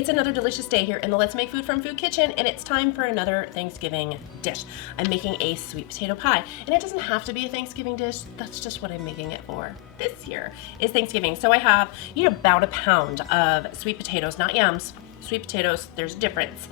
It's another delicious day here in the Let's Make Food from Food Kitchen, and it's time for another Thanksgiving dish. I'm making a sweet potato pie, and it doesn't have to be a Thanksgiving dish. That's just what I'm making it for. This year is Thanksgiving, so I have about a pound of sweet potatoes, not yams, sweet potatoes. There's a difference,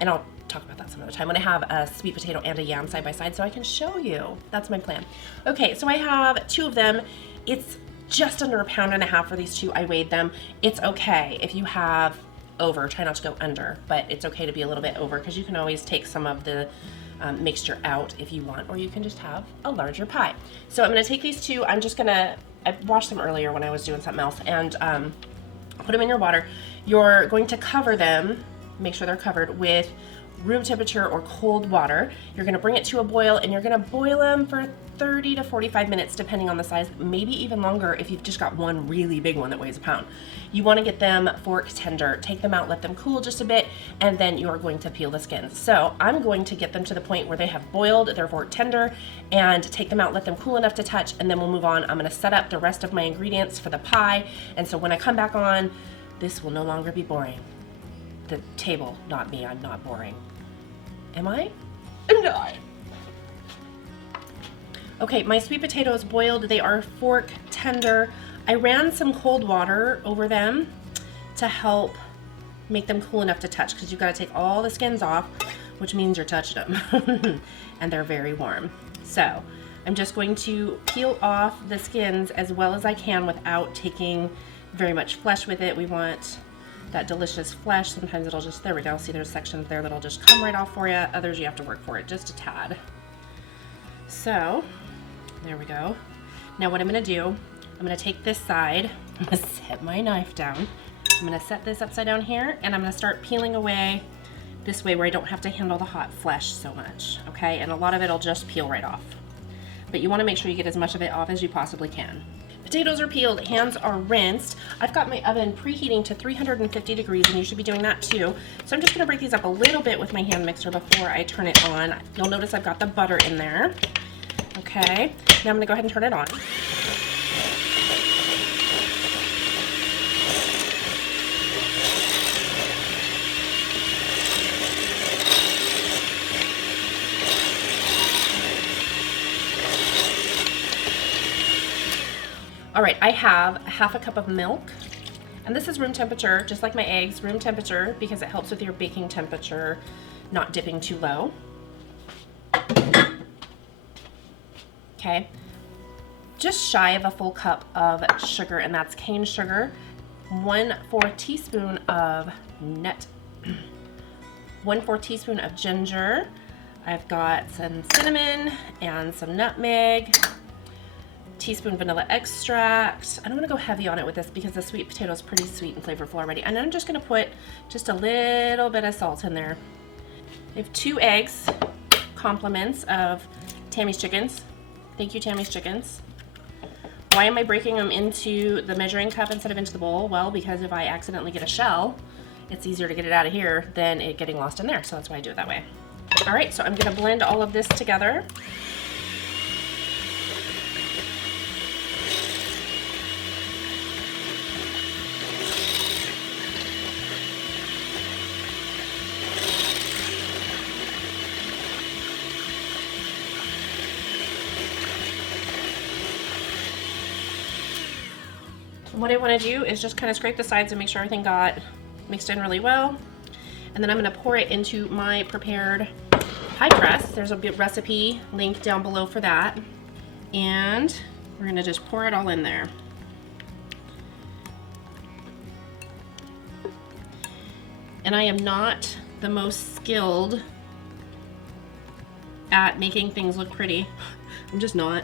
and I'll talk about that some other time when I have a sweet potato and a yam side by side so I can show you. That's my plan. Okay, so I have two of them. It's just under a pound and a half for these two. I weighed them. It's okay if you have over, try not to go under, but it's okay to be a little bit over because you can always take some of the mixture out if you want, or you can just have a larger pie. So I'm gonna take these two, I washed them earlier when I was doing something else, and put them in your water. You're going to cover them, make sure they're covered with room temperature or cold water. You're gonna bring it to a boil, and you're gonna boil them for 30 to 45 minutes depending on the size, maybe even longer if you've just got one really big one that weighs a pound. You want to get them fork tender. Take them out, let them cool just a bit, and then you're going to peel the skins. So I'm going to get them to the point where they have boiled, they're fork tender, and take them out, let them cool enough to touch, and then we'll move on. I'm going to set up the rest of my ingredients for the pie, and so when I come back on, this will no longer be boring. The table, not me, I'm not boring. Am I? I'm not. Okay, my sweet potatoes boiled. They are fork tender. I ran some cold water over them to help make them cool enough to touch, because you've got to take all the skins off, which means you're touching them. And they're very warm. So I'm just going to peel off the skins as well as I can without taking very much flesh with it. We want that delicious flesh. Sometimes it'll just, there we go. See, there's sections there that'll just come right off for you. Others you have to work for it just a tad. So there we go. Now what I'm gonna do, I'm gonna take this side, I'm gonna set my knife down. I'm gonna set this upside down here, and I'm gonna start peeling away this way where I don't have to handle the hot flesh so much, okay? And a lot of it'll just peel right off. But you wanna make sure you get as much of it off as you possibly can. Potatoes are peeled, hands are rinsed. I've got my oven preheating to 350 degrees, and you should be doing that too. So I'm just gonna break these up a little bit with my hand mixer before I turn it on. You'll notice I've got the butter in there. Okay, now I'm gonna go ahead and turn it on. All right, I have half a cup of milk, and this is room temperature, just like my eggs, room temperature, because it helps with your baking temperature not dipping too low. Okay, just shy of a full cup of sugar, and that's cane sugar. 1/4 teaspoon of 1/4 teaspoon of ginger. I've got some cinnamon and some nutmeg. Teaspoon vanilla extract. I don't want to go heavy on it with this because the sweet potato is pretty sweet and flavorful already. And I'm just going to put just a little bit of salt in there. I have 2 eggs, compliments of Tammy's Chickens. Thank you, Tammy's Chickens. Why am I breaking them into the measuring cup instead of into the bowl? Well, because if I accidentally get a shell, it's easier to get it out of here than it getting lost in there. So that's why I do it that way. All right, so I'm going to blend all of this together. What I want to do is just kind of scrape the sides and make sure everything got mixed in really well. And then I'm going to pour it into my prepared pie crust. There's a recipe link down below for that. And we're going to just pour it all in there. And I am not the most skilled at making things look pretty. I'm just not.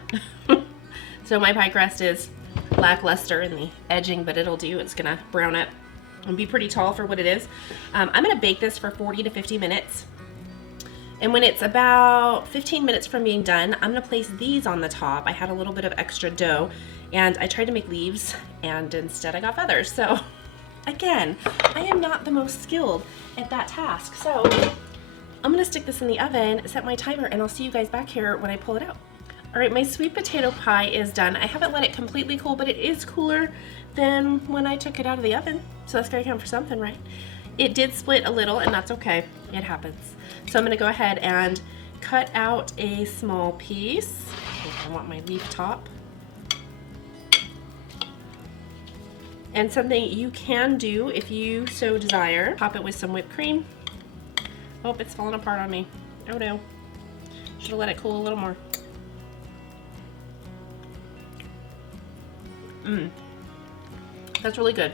So my pie crust is lackluster in the edging, but it'll do. It's gonna brown up and be pretty tall for what it is. I'm gonna bake this for 40 to 50 minutes. And when it's about 15 minutes from being done, I'm gonna place these on the top. I had a little bit of extra dough, and I tried to make leaves, and instead I got feathers. So again, I am not the most skilled at that task. So I'm gonna stick this in the oven, set my timer, and I'll see you guys back here when I pull it out. All right, my sweet potato pie is done. I haven't let it completely cool, but it is cooler than when I took it out of the oven. So that's gotta count for something, right? It did split a little, and that's okay. It happens. So I'm gonna go ahead and cut out a small piece. I want my leaf top. And something you can do if you so desire, top it with some whipped cream. Oh, it's falling apart on me. Oh no. Should have let it cool a little more. That's really good.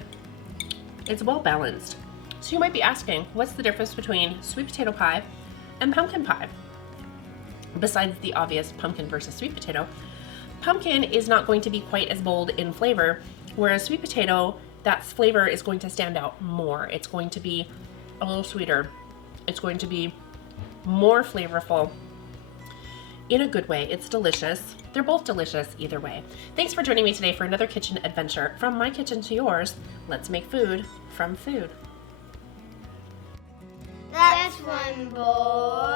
It's well balanced. So you might be asking, what's the difference between sweet potato pie and pumpkin pie? Besides the obvious pumpkin versus sweet potato, pumpkin is not going to be quite as bold in flavor, whereas sweet potato, that flavor is going to stand out more. It's going to be a little sweeter. It's going to be more flavorful in a good way. It's delicious. They're both delicious either way. Thanks for joining me today for another kitchen adventure. From my kitchen to yours, let's make food from food. That's one boy.